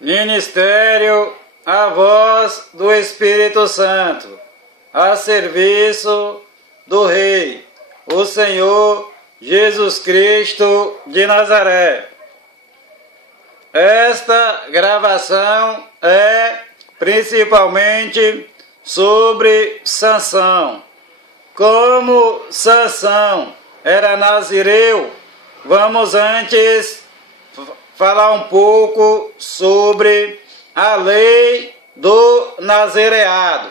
Ministério a voz do Espírito Santo, a serviço do Rei, o Senhor Jesus Cristo de Nazaré. Esta gravação é principalmente sobre Sansão. Como Sansão era nazireu, vamos antes falar um pouco sobre a lei do nazireado.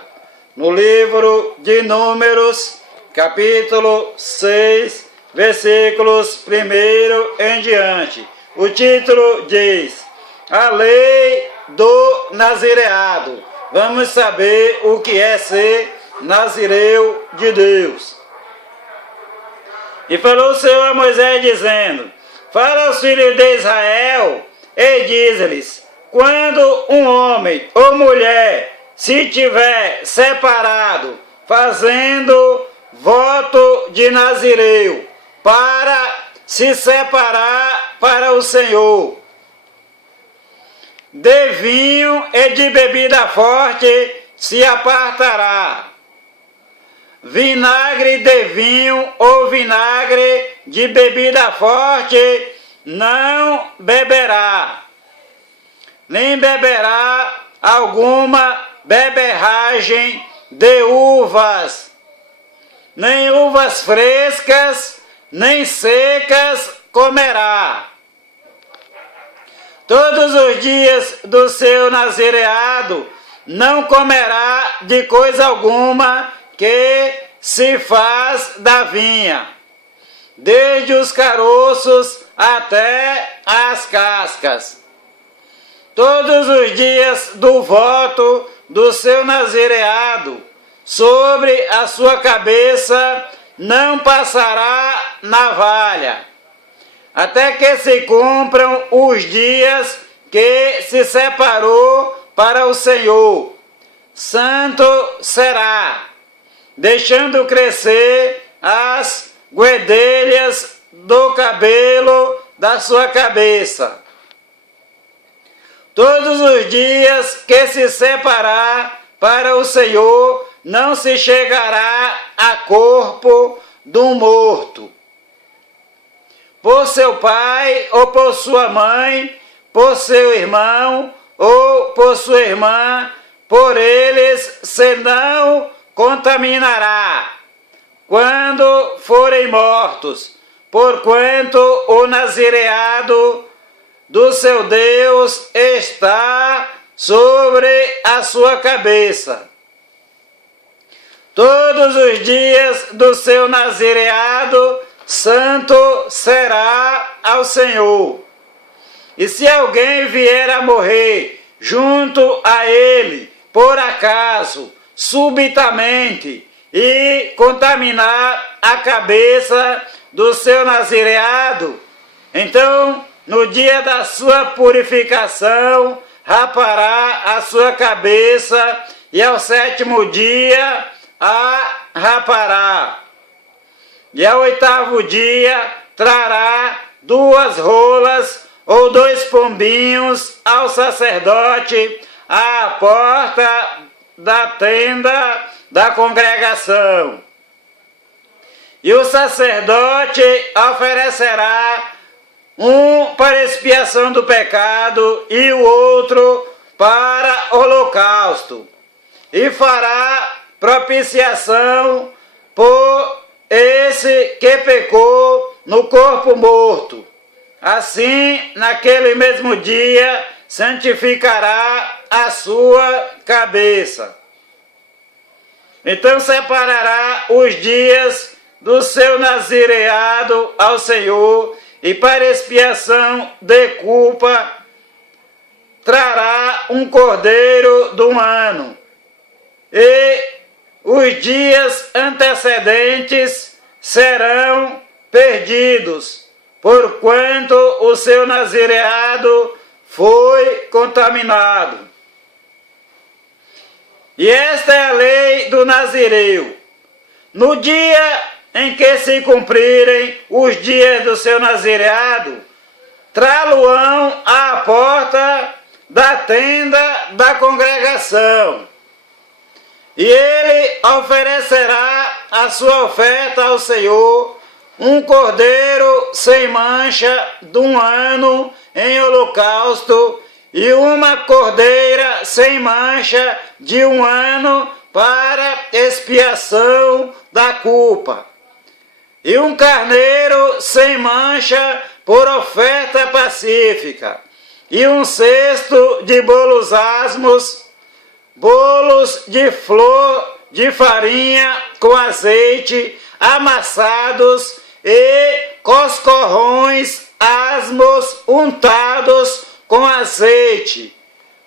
No livro de Números, capítulo 6, versículos 1 em diante. O título diz: a lei do nazireado. Vamos saber o que é ser nazireu de Deus. E falou o Senhor a Moisés, dizendo: fala aos filhos de Israel e diz-lhes: quando um homem ou mulher se tiver separado, fazendo voto de nazireu, para se separar para o Senhor, de vinho e de bebida forte se apartará. Vinagre de vinho ou vinagre de bebida forte não beberá, nem beberá alguma beberragem de uvas, nem uvas frescas, nem secas comerá. Todos os dias do seu nazireado não comerá de coisa alguma que se faz da vinha, desde os caroços até as cascas. Todos os dias do voto do seu nazireado, sobre a sua cabeça não passará navalha, até que se cumpram os dias que se separou para o Senhor. Santo será, deixando crescer as guedelhas do cabelo da sua cabeça. Todos os dias que se separar para o Senhor, não se chegará a corpo do morto, por seu pai ou por sua mãe, por seu irmão ou por sua irmã, por eles se não contaminará quando forem mortos, porquanto o nazireado do seu Deus está sobre a sua cabeça. Todos os dias do seu nazireado, santo será ao Senhor. E se alguém vier a morrer junto a ele, por acaso, subitamente, e contaminar a cabeça do seu nazireado, então, no dia da sua purificação, rapará a sua cabeça, e ao 7º dia a rapará. E ao 8º dia trará 2 rolas ou 2 pombinhos ao sacerdote à porta da tenda da congregação. E o sacerdote oferecerá um para expiação do pecado e o outro para holocausto, e fará propiciação por esse que pecou no corpo morto. Assim, naquele mesmo dia, santificará a sua cabeça. Então separará os dias do seu nazireado ao Senhor, e para expiação de culpa trará um cordeiro de 1 ano. E os dias antecedentes serão perdidos, porquanto o seu nazireado foi contaminado. E esta é a lei do nazireu. No dia em que se cumprirem os dias do seu nazireado, trá-lo-ão à porta da tenda da congregação. E ele oferecerá a sua oferta ao Senhor, um cordeiro sem mancha de 1 ano em holocausto, e uma cordeira sem mancha de 1 ano para expiação da culpa, e um carneiro sem mancha por oferta pacífica, e 1 cesto de bolos asmos, bolos de flor de farinha com azeite, amassados, e coscorrões asmos untados com azeite,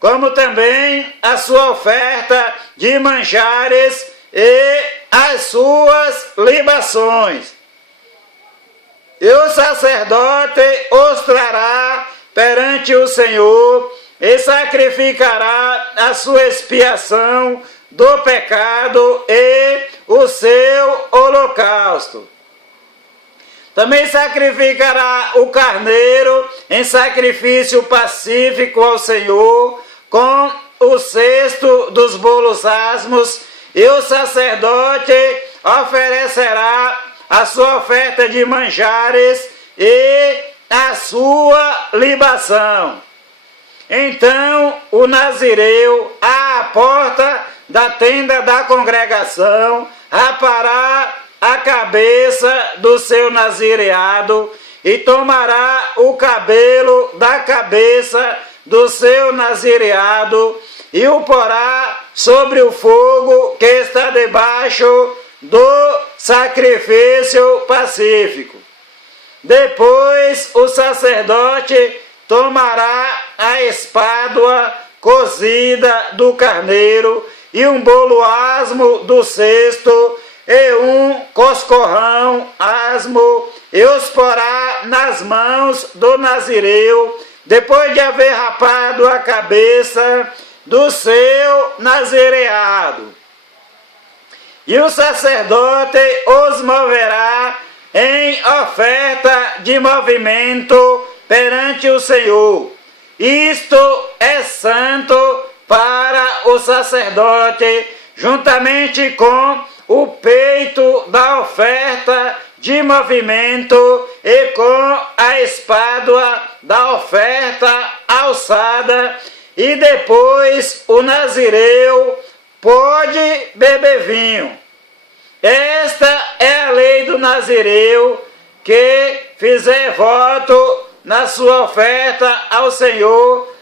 como também a sua oferta de manjares e as suas libações. E o sacerdote os trará perante o Senhor e sacrificará a sua expiação do pecado e o seu holocausto. Também sacrificará o carneiro em sacrifício pacífico ao Senhor, com o cesto dos bolos asmos, e o sacerdote oferecerá a sua oferta de manjares e a sua libação. Então o nazireu, à porta da tenda da congregação, rapará a cabeça do seu nazireado e tomará o cabelo da cabeça do seu nazireado e o porá sobre o fogo que está debaixo do sacrifício pacífico. Depois o sacerdote tomará a espádua cozida do carneiro e um bolo asmo do cesto e um coscorrão asmo, e os porá nas mãos do nazireu, depois de haver rapado a cabeça do seu nazireado. E o sacerdote os moverá em oferta de movimento perante o Senhor. Isto é santo para o sacerdote, juntamente com o peito da oferta de movimento e com a espádua da oferta alçada, e depois o nazireu pode beber vinho. Esta é a lei do nazireu que fizer voto na sua oferta ao Senhor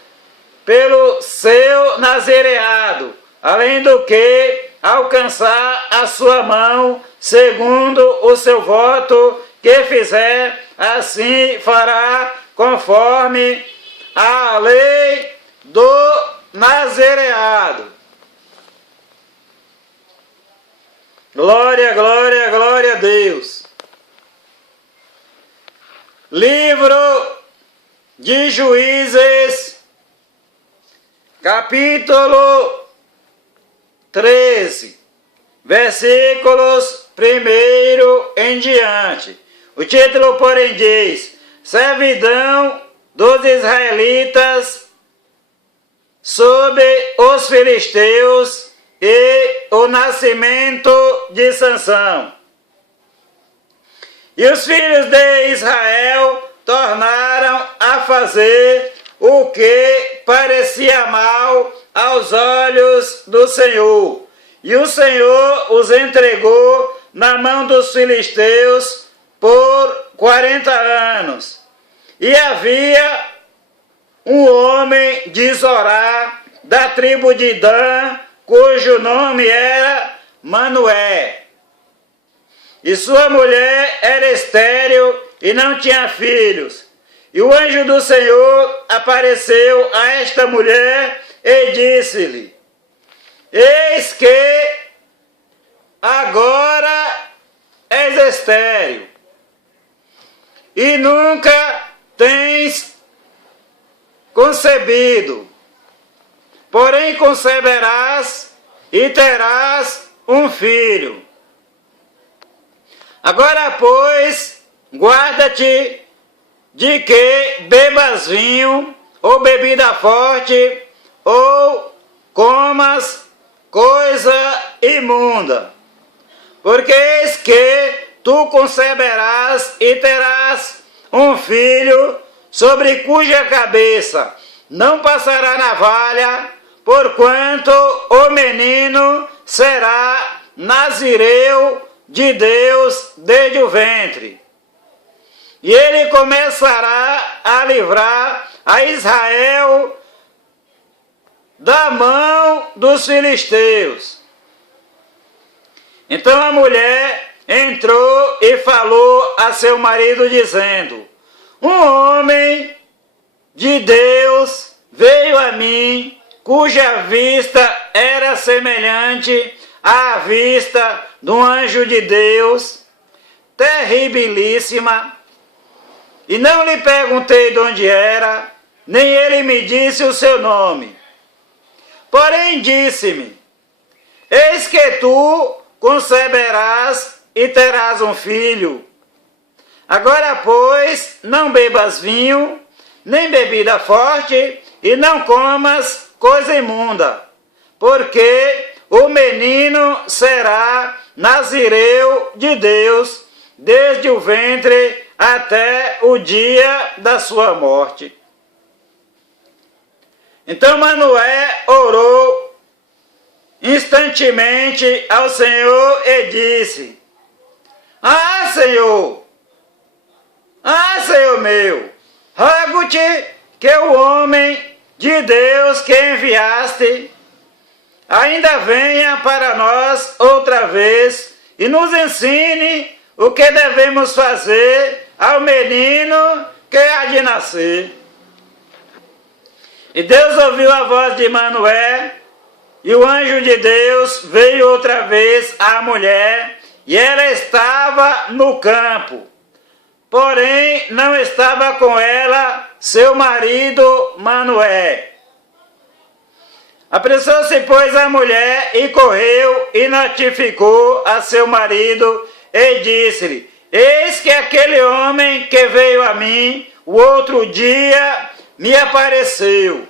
pelo seu nazireado, além do que alcançar a sua mão segundo o seu voto que fizer, assim fará conforme a lei do nazireado. Glória, glória, glória a Deus. Livro de Juízes, capítulo 13, versículos 1 em diante. O título, porém, diz: servidão dos israelitas sob os filisteus e o nascimento de Sansão. E os filhos de Israel tornaram a fazer o que parecia mal aos olhos do Senhor. E o Senhor os entregou na mão dos filisteus por 40 anos. E havia um homem de Zorá, da tribo de Dan, cujo nome era Manoé. E sua mulher era estéril e não tinha filhos. E o anjo do Senhor apareceu a esta mulher e disse-lhe: eis que agora és estéril e nunca tens concebido, porém conceberás e terás um filho. Agora, pois, guarda-te de que bebas vinho ou bebida forte, ou comas coisa imunda. Porque eis que tu conceberás e terás um filho, sobre cuja cabeça não passará navalha, porquanto o menino será nazireu de Deus desde o ventre. E ele começará a livrar a Israel da mão dos filisteus. Então a mulher entrou e falou a seu marido, dizendo: um homem de Deus veio a mim, cuja vista era semelhante à vista do anjo de Deus, terribilíssima, e não lhe perguntei de onde era, nem ele me disse o seu nome. Porém disse-me: eis que tu conceberás e terás um filho. Agora, pois, não bebas vinho, nem bebida forte, e não comas coisa imunda, porque o menino será nazireu de Deus desde o ventre até o dia da sua morte. Então Manoé orou instantemente ao Senhor e disse: Ah, Senhor meu, rogo-te que o homem de Deus que enviaste ainda venha para nós outra vez e nos ensine o que devemos fazer ao menino que há de nascer. E Deus ouviu a voz de Manoé, e o anjo de Deus veio outra vez à mulher, e ela estava no campo. Porém, não estava com ela seu marido Manoé. Apressou-se, pois, a mulher e correu e notificou a seu marido e disse-lhe: eis que aquele homem que veio a mim o outro dia me apareceu.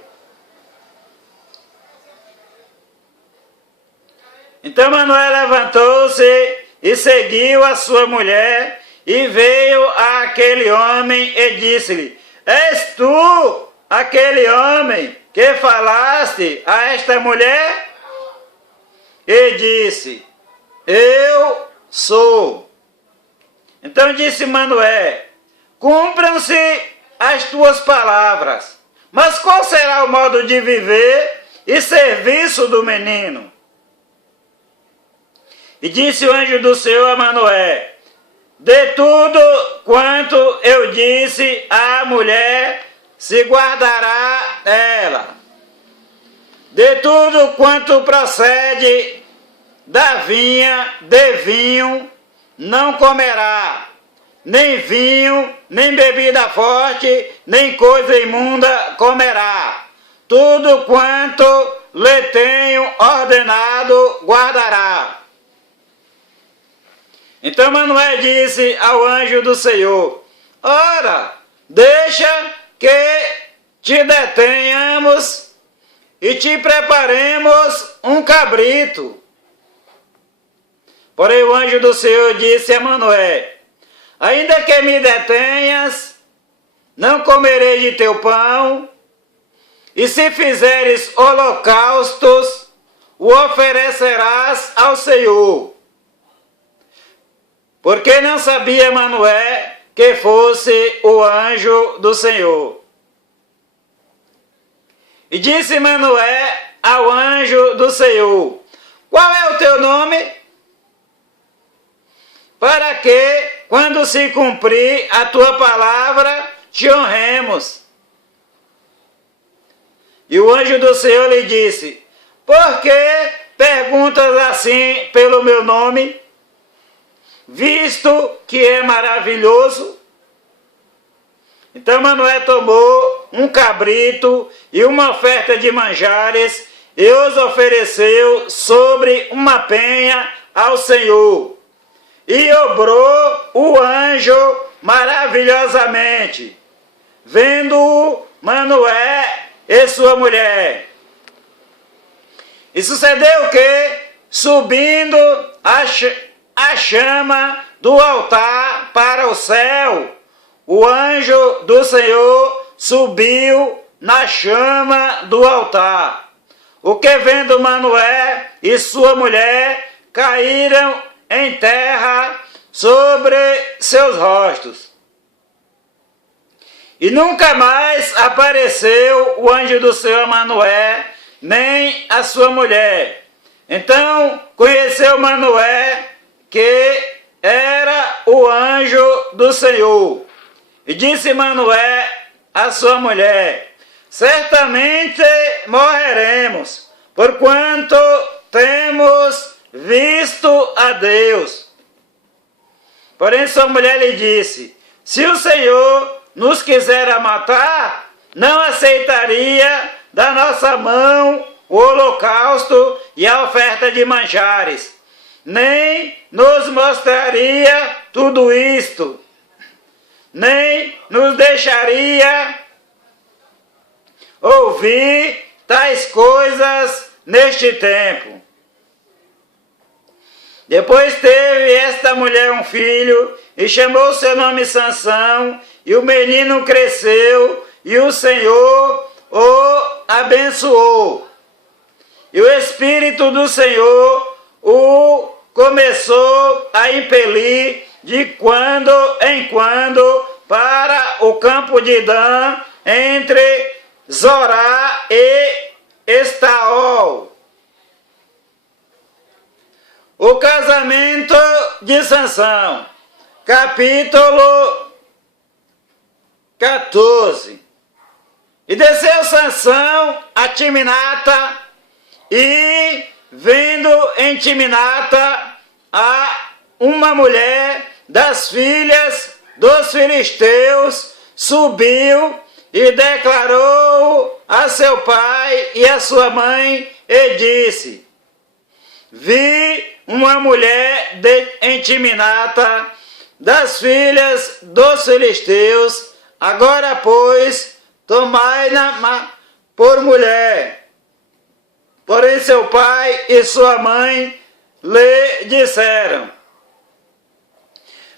Então Manoé levantou-se e seguiu a sua mulher, e veio àquele homem e disse-lhe: és tu aquele homem que falaste a esta mulher? E disse: eu sou. Então disse Manoé: cumpram-se as tuas palavras, mas qual será o modo de viver e serviço do menino? E disse o anjo do Senhor a Manoé: de tudo quanto eu disse à mulher, se guardará ela. De tudo quanto procede da vinha, de vinho, não comerá, nem vinho, nem bebida forte, nem coisa imunda comerá. Tudo quanto lhe tenho ordenado, guardará. Então Manoé disse ao anjo do Senhor: ora, deixa que te detenhamos e te preparemos um cabrito. Porém o anjo do Senhor disse a Manoé: ainda que me detenhas, não comerei de teu pão, e se fizeres holocaustos, o oferecerás ao Senhor. Porque não sabia Manoé que fosse o anjo do Senhor. E disse Manoé ao anjo do Senhor: qual é o teu nome? Para que, quando se cumprir a tua palavra, te honremos. E o anjo do Senhor lhe disse: por que perguntas assim pelo meu nome? Visto que é maravilhoso. Então Manoé tomou um cabrito e uma oferta de manjares e os ofereceu sobre uma penha ao Senhor. E obrou o anjo maravilhosamente. Vendo-o, Manoé e sua mulher. E sucedeu que, subindo a chama do altar para o céu, o anjo do Senhor subiu na chama do altar. O que vendo Manoé e sua mulher caíram em terra sobre seus rostos. E nunca mais apareceu o anjo do Senhor a Manoé, nem a sua mulher. Então conheceu Manoé que era o anjo do Senhor. E disse Manoé à sua mulher: certamente morreremos, porquanto temos visto a Deus. Porém sua mulher lhe disse: se o Senhor nos quisera matar, não aceitaria da nossa mão o holocausto e a oferta de manjares, nem nos mostraria tudo isto, nem nos deixaria ouvir tais coisas neste tempo. Depois teve esta mulher um filho, e chamou seu nome Sansão, e o menino cresceu, e o Senhor o abençoou. E o Espírito do Senhor o começou a impelir de quando em quando para o campo de Dan, entre Zorá e Estaol. O casamento de Sansão, capítulo 14. E desceu Sansão a Timnata, e vendo em Timnata a uma mulher das filhas dos filisteus, subiu e declarou a seu pai e a sua mãe, e disse: vi uma mulher em Timnata das filhas dos filisteus, agora pois tomai-na por mulher. Porém seu pai e sua mãe lhe disseram: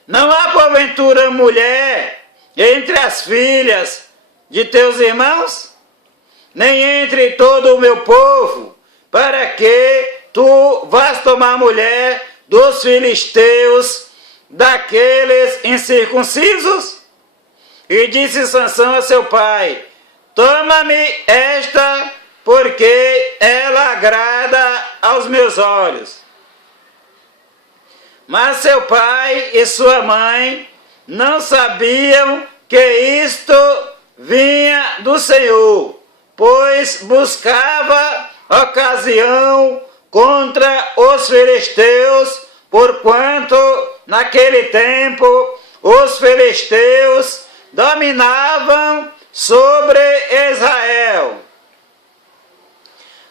não há porventura mulher entre as filhas de teus irmãos, nem entre todo o meu povo, para que tu vás tomar mulher dos filisteus, daqueles incircuncisos? E disse Sansão a seu pai: toma-me esta, porque ela agrada aos meus olhos. Mas seu pai e sua mãe não sabiam que isto vinha do Senhor, pois buscava ocasião contra os filisteus, porquanto naquele tempo os filisteus dominavam sobre Israel.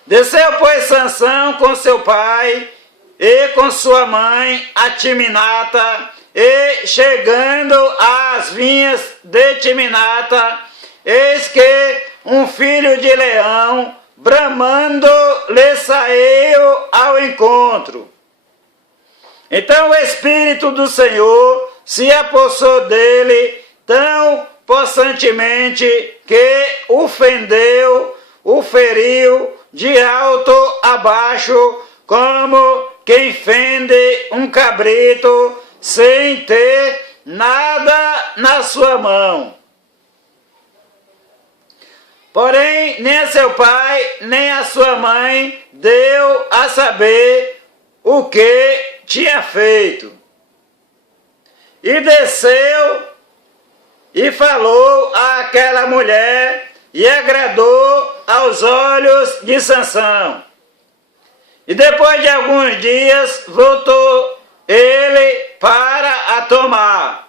Desceu, pois, Sansão com seu pai e com sua mãe a Timnata, e chegando às vinhas de Timnata, eis que um filho de leão, bramando, lhe saiu ao encontro. Então o Espírito do Senhor se apossou dele tão possantemente que o fendeu, o feriu de alto a baixo, como quem fende um cabrito sem ter nada na sua mão. Porém, nem a seu pai, nem a sua mãe deu a saber o que tinha feito. E desceu e falou àquela mulher, e agradou aos olhos de Sansão. E depois de alguns dias voltou ele para a tomar,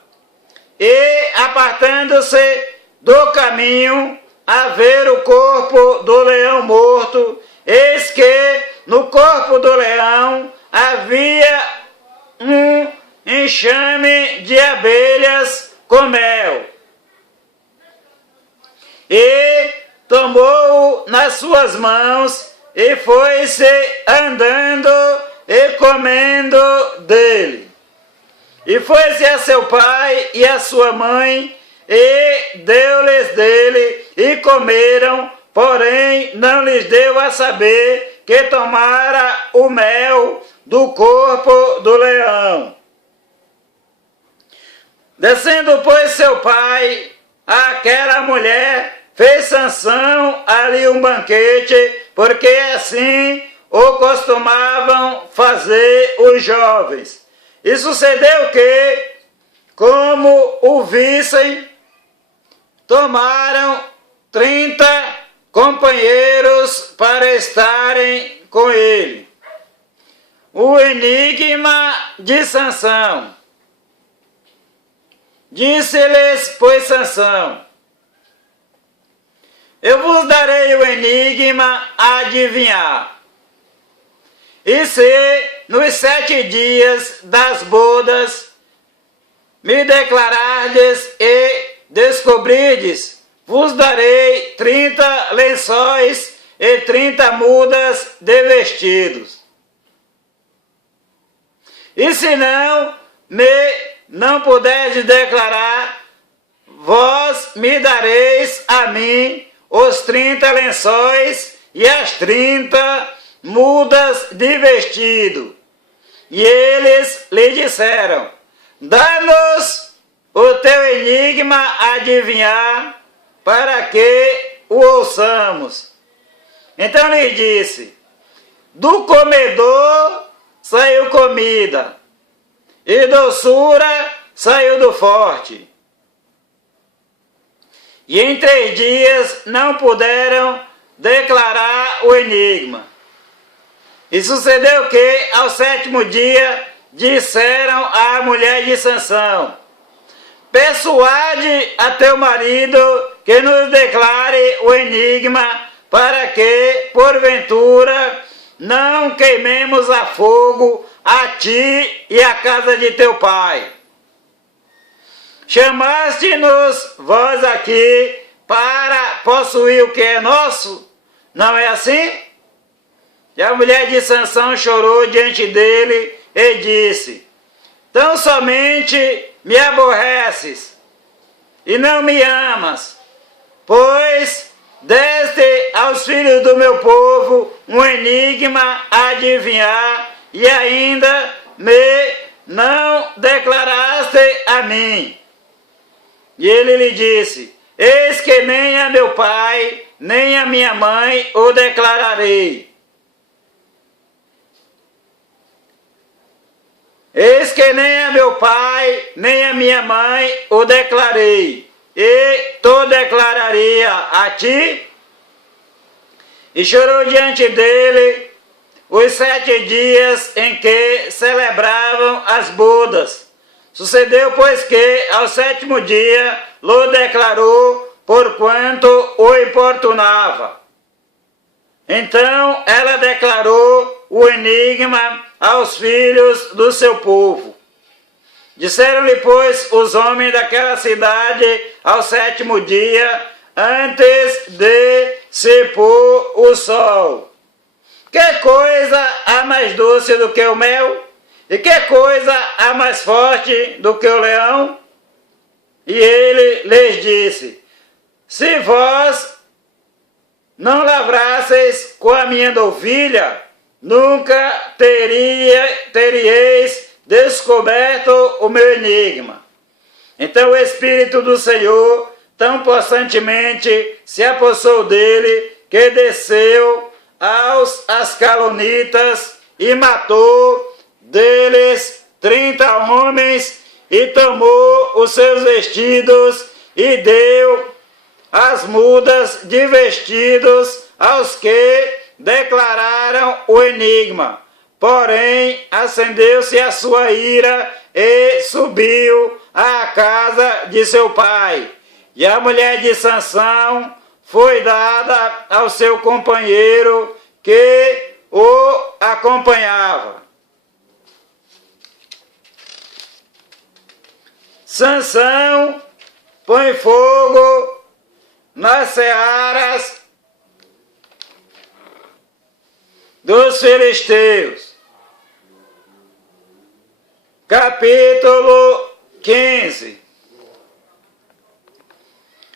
e apartando-se do caminho a ver o corpo do leão morto, eis que no corpo do leão havia um enxame de abelhas com mel. e tomou-o nas suas mãos e foi-se andando e comendo dele. E foi-se a seu pai e a sua mãe e deu-lhes dele e comeram, porém não lhes deu a saber que tomara o mel do corpo do leão. Descendo, pois, seu pai àquela mulher, fez Sansão ali um banquete, porque assim o costumavam fazer os jovens. E sucedeu que, como o vissem, tomaram 30 companheiros para estarem com ele. O enigma de Sansão. Disse-lhes, pois, Sansão: eu vos darei o enigma a adivinhar. E se nos 7 dias das bodas me declarardes e descobrirdes, vos darei 30 lençóis e 30 mudas de vestidos. E se não puderdes declarar, vós me dareis a mim os 30 lençóis e as 30 mudas de vestido. E eles lhe disseram: dá-nos o teu enigma a adivinhar, para que o ouçamos. Então lhe disse: do comedor saiu comida, e doçura saiu do forte. E em 3 dias não puderam declarar o enigma. E sucedeu que, ao 7º dia, disseram à mulher de Sansão: persuade a teu marido que nos declare o enigma, para que, porventura, não queimemos a fogo a ti e a casa de teu pai. Chamaste-nos vós aqui para possuir o que é nosso? Não é assim? E a mulher de Sansão chorou diante dele e disse: tão somente me aborreces e não me amas, pois deste aos filhos do meu povo um enigma a adivinhar, e ainda me não declaraste a mim. E ele lhe disse: eis que nem a meu pai, nem a minha mãe o declararei. Eis que nem a meu pai, nem a minha mãe o declarei, e tu declararia a ti? E chorou diante dele os 7 dias em que celebravam as bodas. Sucedeu, pois, que ao 7º dia lhe declarou, porquanto o importunava. Então ela declarou o enigma aos filhos do seu povo. Disseram-lhe, pois, os homens daquela cidade ao 7º dia, antes de se pôr o sol: que coisa há mais doce do que o mel? E que coisa há mais forte do que o leão? E ele lhes disse: se vós não lavrasseis com a minha novilha, nunca teríeis descoberto o meu enigma. Então o Espírito do Senhor tão possantemente se apossou dele, que desceu aos ascalonitas e matou deles 30 homens, e tomou os seus vestidos e deu as mudas de vestidos aos que declararam o enigma. Porém, acendeu-se a sua ira e subiu à casa de seu pai. E a mulher de Sansão foi dada ao seu companheiro que o acompanhava. Sansão põe fogo nas searas dos filisteus. Capítulo 15.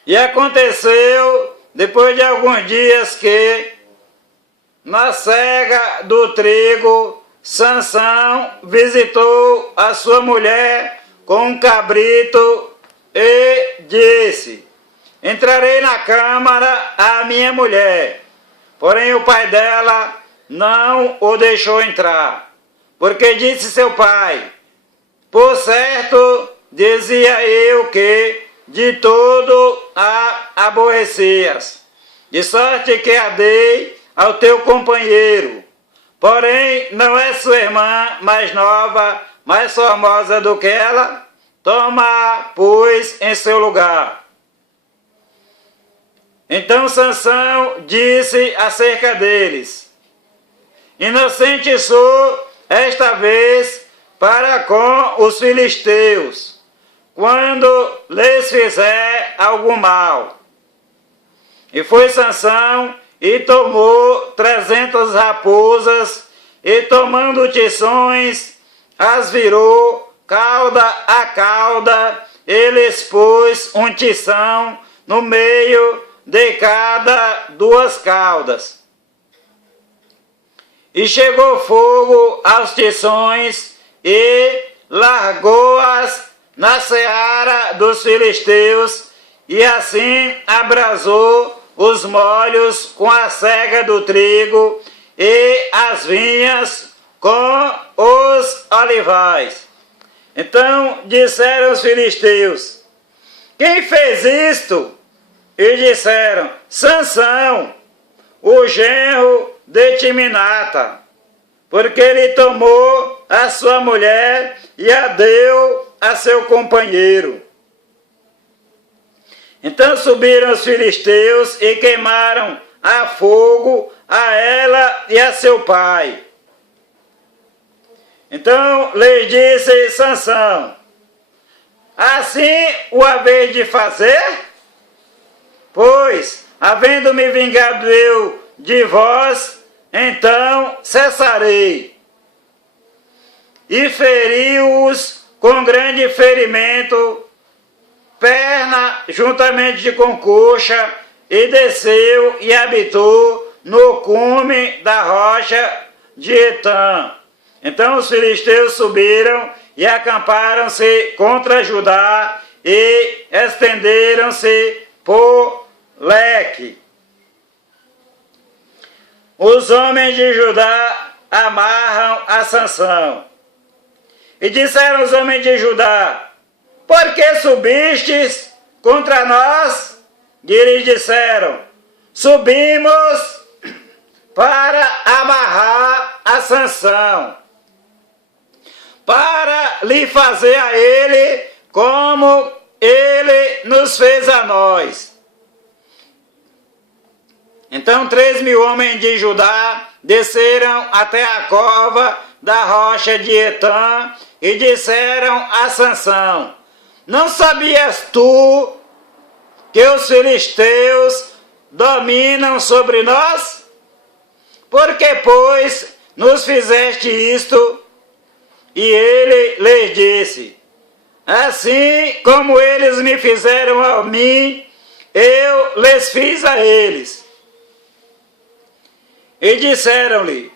E aconteceu, depois de alguns dias, que na cega do trigo, Sansão visitou a sua mulher com um cabrito e disse: entrarei na câmara a minha mulher. Porém o pai dela não o deixou entrar, porque disse seu pai: por certo, dizia eu que de todo a aborrecias, de sorte que a dei ao teu companheiro. Porém, não é sua irmã mais nova, mais formosa do que ela? Toma, pois, em seu lugar. Então Sansão disse acerca deles: inocente sou esta vez para com os filisteus, quando lhes fizer algum mal. E foi Sansão e tomou 300 raposas, e tomando tições, as virou cauda a cauda, ele expôs um tição no meio de cada duas caudas. E chegou fogo aos tições, e largou-as na seara dos filisteus, e assim abrasou os molhos com a cega do trigo, e as vinhas com os olivais. Então disseram os filisteus: quem fez isto? E disseram: Sansão, o genro de Timinata, porque ele tomou a sua mulher e a deu a seu companheiro. Então subiram os filisteus e queimaram a fogo a ela e a seu pai. Então lhes disse Sansão: assim o haveis de fazer? Pois, havendo-me vingado eu de vós, então cessarei. E feriu-os com grande ferimento, perna juntamente com coxa, e desceu e habitou no cume da rocha de Etã. Então os filisteus subiram e acamparam-se contra Judá e estenderam-se por Leque. Os homens de Judá amarram a Sansão. E disseram os homens de Judá: por que subistes contra nós? E lhes disseram: subimos para amarrar a Sansão, para lhe fazer a ele como ele nos fez a nós. Então 3.000 homens de Judá desceram até a cova da rocha de Etã e disseram a Sansão: não sabias tu que os filisteus dominam sobre nós? Por que, pois, nos fizeste isto? E ele lhes disse: assim como eles me fizeram a mim, eu lhes fiz a eles. E disseram-lhe: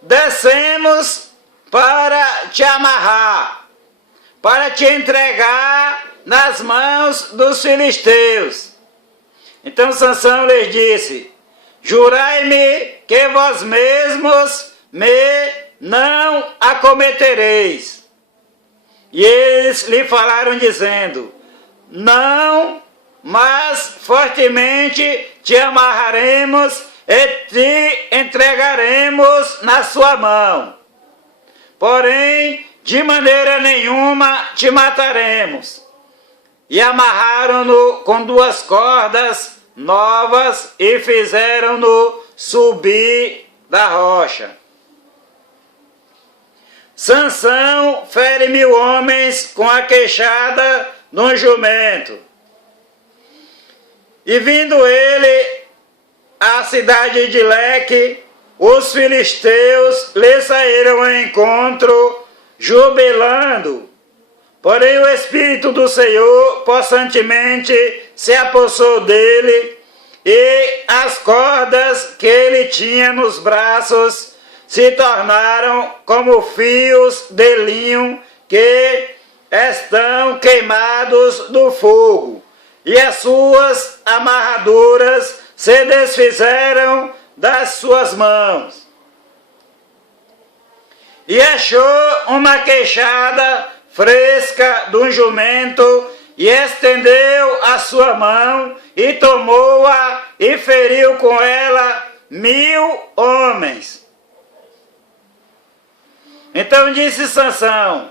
descemos para te amarrar, para te entregar nas mãos dos filisteus. Então Sansão lhes disse: jurai-me que vós mesmos me não acometereis. E eles lhe falaram dizendo: não, mas fortemente te amarraremos e te entregaremos na sua mão. Porém, de maneira nenhuma te mataremos. E amarraram-no com 2 cordas novas e fizeram-no subir da rocha. Sansão fere 1.000 homens com a queixada de um jumento. E vindo ele à cidade de Leque, os filisteus lhe saíram ao encontro, jubilando. Porém o Espírito do Senhor possantemente se apossou dele, e as cordas que ele tinha nos braços se tornaram como fios de linho que estão queimados do fogo, e as suas amarraduras se desfizeram das suas mãos. E achou uma queixada fresca de um jumento, e estendeu a sua mão, e tomou-a, e feriu com ela 1000 homens. Então disse Sansão: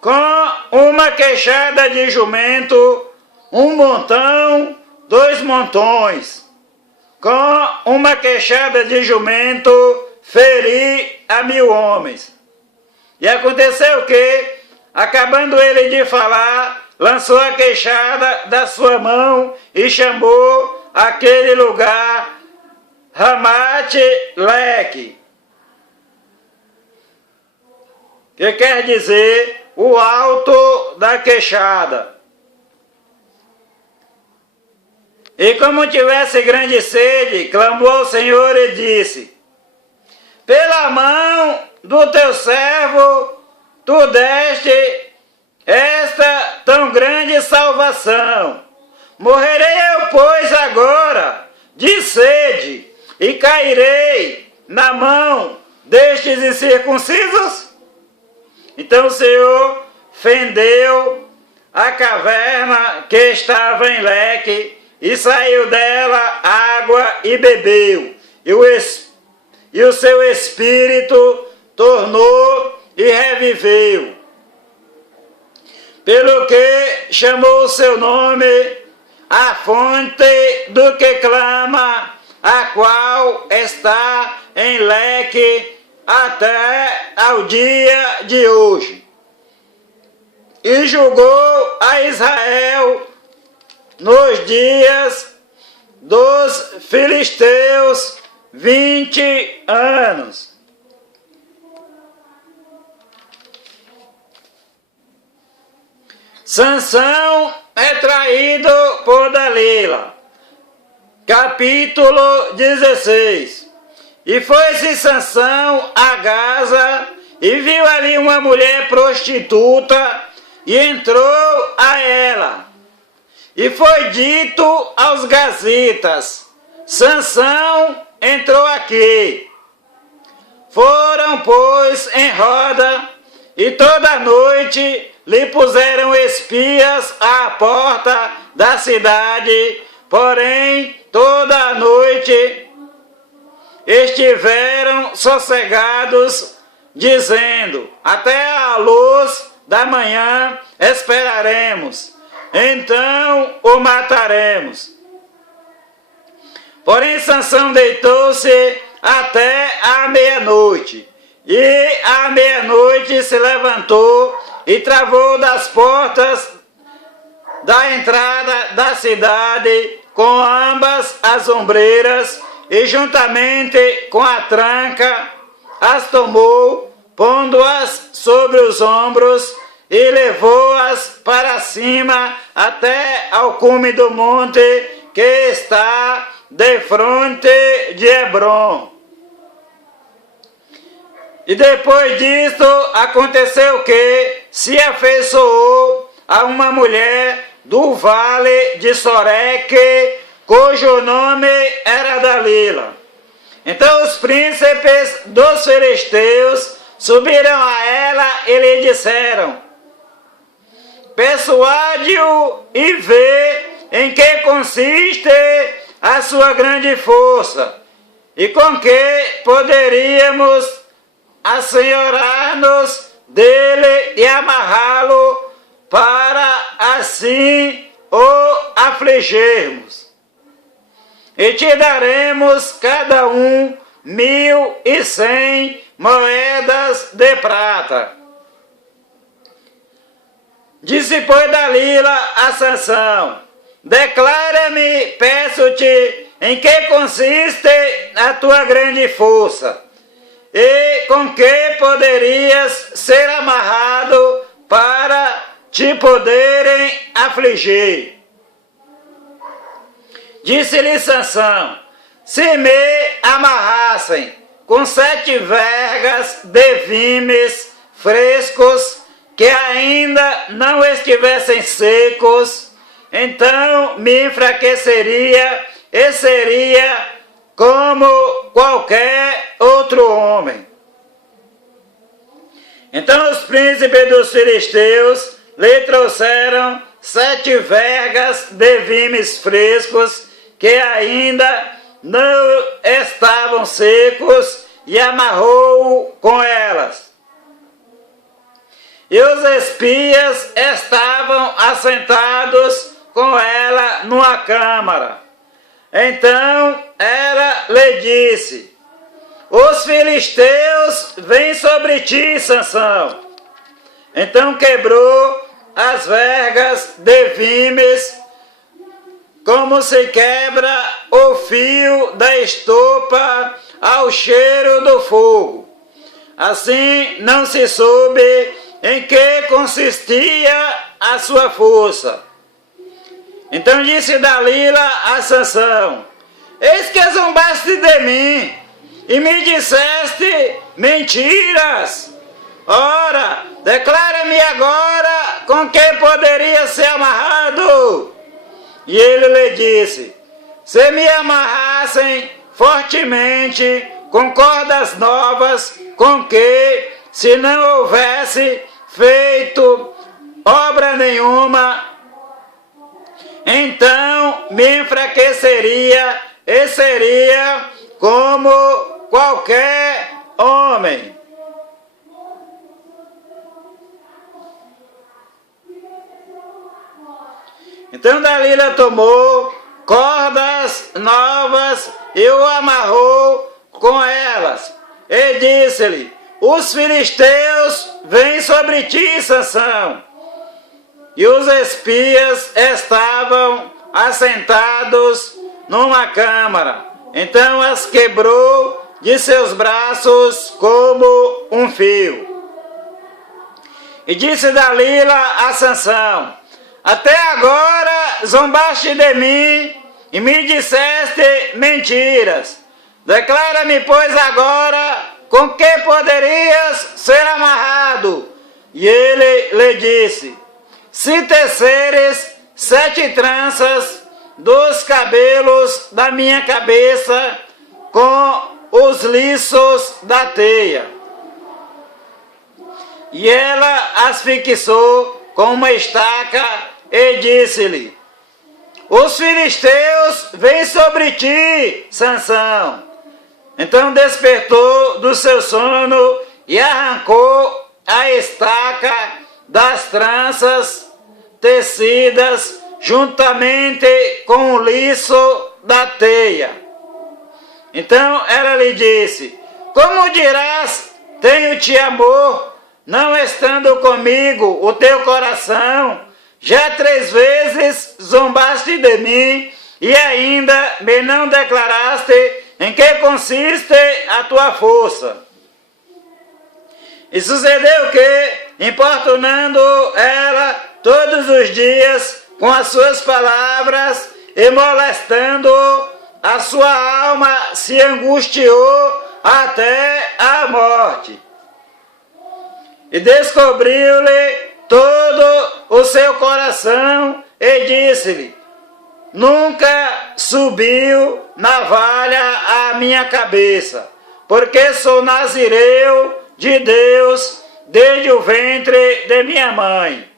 com uma queixada de jumento, 1 montão, 2 montões. Com uma queixada de jumento, feri a 1000 homens. E aconteceu que, acabando ele de falar, lançou a queixada da sua mão e chamou aquele lugar Ramate-Leque, que quer dizer o alto da queixada. E como tivesse grande sede, clamou ao Senhor e disse: pela mão do teu servo, tu deste esta tão grande salvação. Morrerei eu, pois, agora de sede, e cairei na mão destes incircuncisos? Então o Senhor fendeu a caverna que estava em Leque, e saiu dela água e bebeu, e o seu espírito tornou e reviveu. Pelo que chamou o seu nome a fonte do que clama, a qual está em Leque até ao dia de hoje. E julgou a Israel nos dias dos filisteus 20 anos. Sansão é traído por Dalila. Capítulo 16. E foi-se Sansão a Gaza, e viu ali uma mulher prostituta, e entrou a ela. E foi dito aos gazitas: Sansão entrou aqui. Foram, pois, em roda, e toda a noite lhe puseram espias à porta da cidade, porém toda a noite estiveram sossegados, dizendo: até a luz da manhã esperaremos, então o mataremos. Porém Sansão deitou-se até a meia-noite, e à meia-noite se levantou e travou das portas da entrada da cidade com ambas as ombreiras, e juntamente com a tranca as tomou, pondo-as sobre os ombros, e levou-as para cima até ao cume do monte que está defronte de Hebrom. E depois disto aconteceu que se afeiçoou a uma mulher do vale de Soreque, cujo nome era Dalila. Então os príncipes dos filisteus subiram a ela e lhe disseram: persuade-o e vê em que consiste a sua grande força, e com que poderíamos assenhorar-nos dele e amarrá-lo, para assim o afligirmos. E te daremos cada um 1.100 moedas de prata. Disse, pois, Dalila a Sansão: declara-me, peço-te, em que consiste a tua grande força, e com que poderias ser amarrado para te poderem afligir. Disse-lhe Sansão: se me amarrassem com 7 vergas de vimes frescos que ainda não estivessem secos, então me enfraqueceria e seria como qualquer outro homem. Então os príncipes dos filisteus lhe trouxeram 7 vergas de vimes frescos que ainda não estavam secos e amarrou-o com elas. E os espias estavam assentados com ela numa câmara. Então ela lhe disse: os filisteus vêm sobre ti, Sansão. Então quebrou as vergas de vimes, como se quebra o fio da estopa ao cheiro do fogo. Assim não se soube em que consistia a sua força. Então disse Dalila a Sansão: eis que zombaste de mim e me disseste mentiras. Ora, declara-me agora com que poderia ser amarrado. E ele lhe disse: se me amarrassem fortemente com cordas novas, com que, se não houvesse feito obra nenhuma, então me enfraqueceria e seria como qualquer homem. Então Dalila tomou cordas novas e o amarrou com elas, e disse-lhe: os filisteus vêm sobre ti, Sansão. E os espias estavam assentados numa câmara. Então as quebrou de seus braços como um fio. E disse Dalila a Sansão: até agora zombaste de mim e me disseste mentiras. Declara-me, pois, agora com que poderias ser amarrado. E ele lhe disse: se teceres 7 tranças dos cabelos da minha cabeça com os liços da teia. E ela as fixou com uma estaca e disse-lhe: os filisteus vêm sobre ti, Sansão. Então despertou do seu sono e arrancou a estaca das tranças tecidas juntamente com o liço da teia. Então ela lhe disse: como dirás, tenho-te amor, não estando comigo o teu coração? Já 3 vezes zombaste de mim e ainda me não declaraste em que consiste a tua força. E sucedeu que, importunando ela todos os dias com as suas palavras e molestando, a sua alma se angustiou até a morte. E descobriu-lhe todo o seu coração e disse-lhe: nunca subiu navalha à minha cabeça, porque sou nazireu de Deus desde o ventre de minha mãe.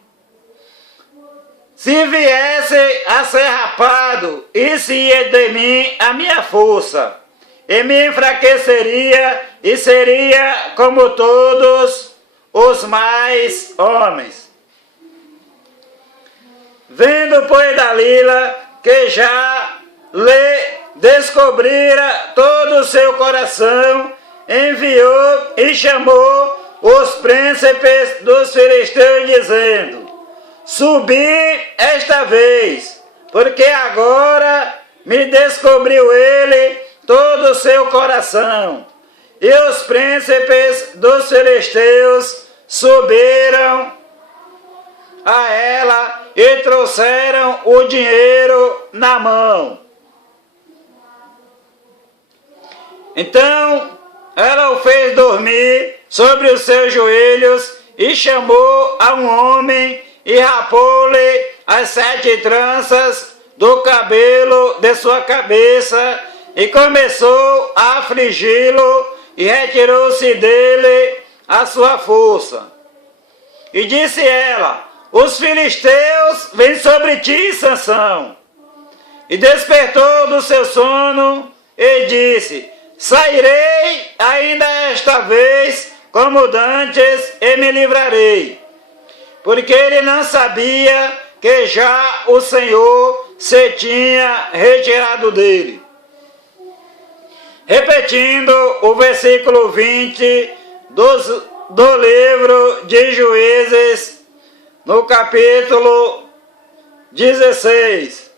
Se viesse a ser rapado, isso ia de mim a minha força, e me enfraqueceria e seria como todos os mais homens. Vendo, pois, Dalila que já lhe descobrira todo o seu coração, enviou e chamou os príncipes dos filisteus, dizendo: subi esta vez porque agora me descobriu ele todo o seu coração. E os príncipes dos filisteus subiram a ela e trouxeram o dinheiro na mão. Então ela o fez dormir sobre os seus joelhos e chamou a um homem e rapou-lhe as 7 tranças do cabelo de sua cabeça e começou a afligi-lo e retirou-se dele a sua força. E disse ela: os filisteus vêm sobre ti, Sansão. E despertou do seu sono e disse: sairei ainda esta vez como dantes e me livrarei. Porque ele não sabia que já o Senhor se tinha retirado dele. Repetindo o versículo 20 do livro de Juízes, no capítulo 16.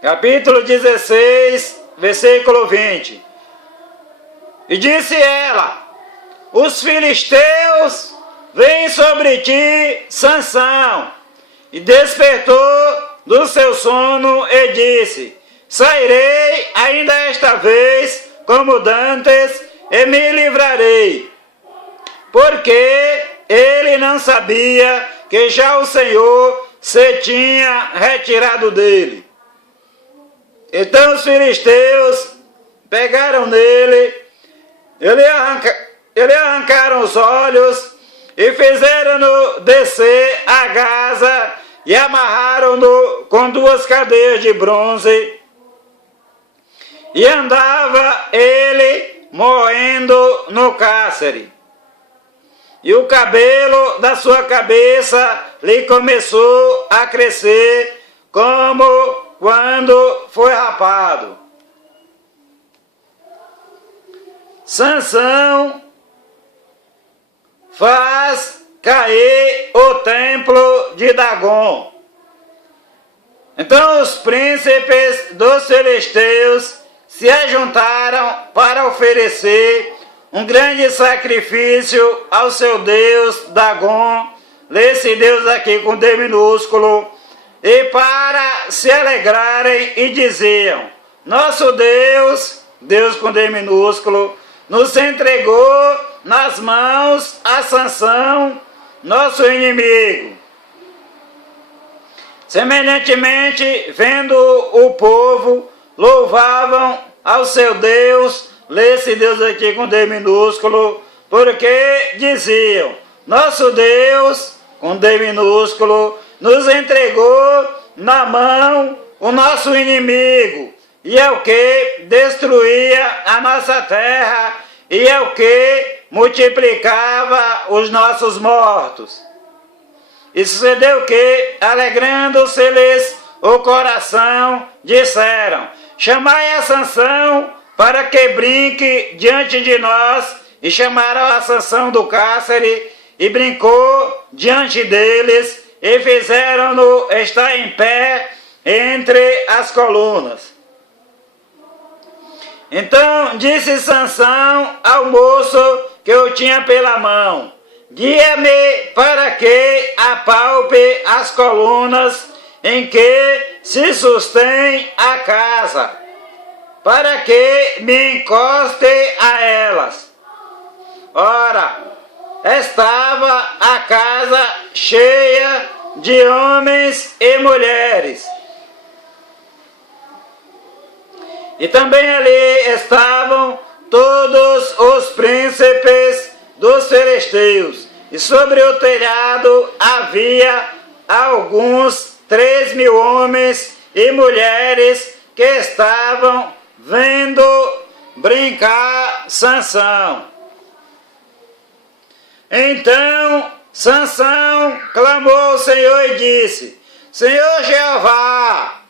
Capítulo 16, versículo 20. E disse ela: os filisteus vêm sobre ti, Sansão. E despertou do seu sono e disse: sairei ainda esta vez como dantes e me livrarei. Porque ele não sabia que já o Senhor se tinha retirado dele. Então os filisteus pegaram nele, ele arrancaram os olhos e fizeram-no descer a Gaza e amarraram-no com 2 cadeias de bronze. E andava ele moendo no cárcere. E o cabelo da sua cabeça lhe começou a crescer como quando foi rapado. Sansão faz cair o templo de Dagom. Então os príncipes dos filisteus se ajuntaram para oferecer um grande sacrifício ao seu Deus Dagom, esse Deus aqui com D minúsculo, e para se alegrarem e diziam: nosso Deus, Deus com D minúsculo, nos entregou nas mãos a Sansão, nosso inimigo. Semelhantemente, vendo o povo, louvavam ao seu Deus, esse Deus aqui com D minúsculo, porque diziam: nosso Deus, com D minúsculo, nos entregou na mão o nosso inimigo, e é o que destruía a nossa terra, e é o que multiplicava os nossos mortos. E sucedeu que, alegrando-se-lhes o coração, disseram: chamai a Sansão para que brinque diante de nós. E chamaram a Sansão do cárcere, e brincou diante deles, e fizeram-no estar em pé entre as colunas. Então disse Sansão ao moço que o tinha pela mão: guia-me para que apalpe as colunas em que se sustém a casa, para que me encoste a elas. Ora, estava a casa cheia de homens e mulheres. E também ali estavam todos os príncipes dos filisteus. E sobre o telhado havia alguns 3.000 homens e mulheres que estavam vendo brincar Sansão. Então Sansão clamou ao Senhor e disse: Senhor Jeová,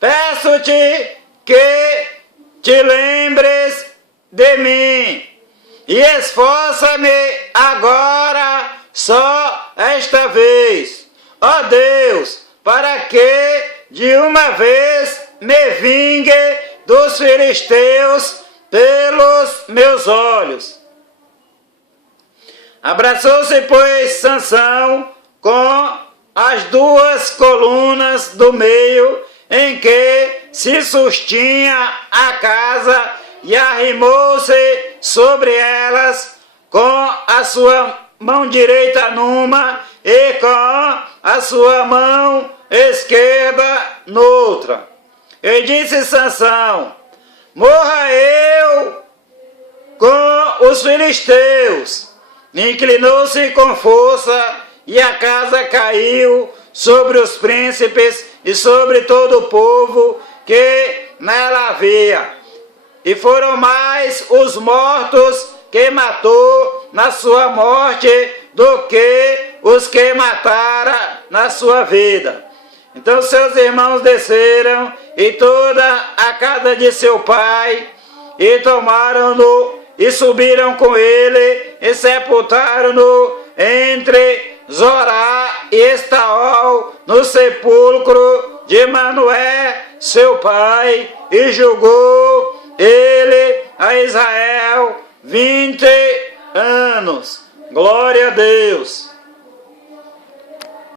peço-te que te lembres de mim, e esforça-me agora só esta vez, ó Deus, para que de uma vez me vingue dos filisteus pelos meus olhos. Abraçou-se, pois, Sansão com as duas colunas do meio em que se sustinha a casa e arrimou-se sobre elas com a sua mão direita numa e com a sua mão esquerda noutra. E disse Sansão: morra eu com os filisteus. Inclinou-se com força e a casa caiu sobre os príncipes e sobre todo o povo que nela havia. E foram mais os mortos que matou na sua morte do que os que matara na sua vida. Então seus irmãos desceram e toda a casa de seu pai e tomaram-no e subiram com ele e sepultaram-no entre Zorá e Estaol no sepulcro de Manoé, seu pai, e julgou ele a Israel 20 anos. Glória a Deus.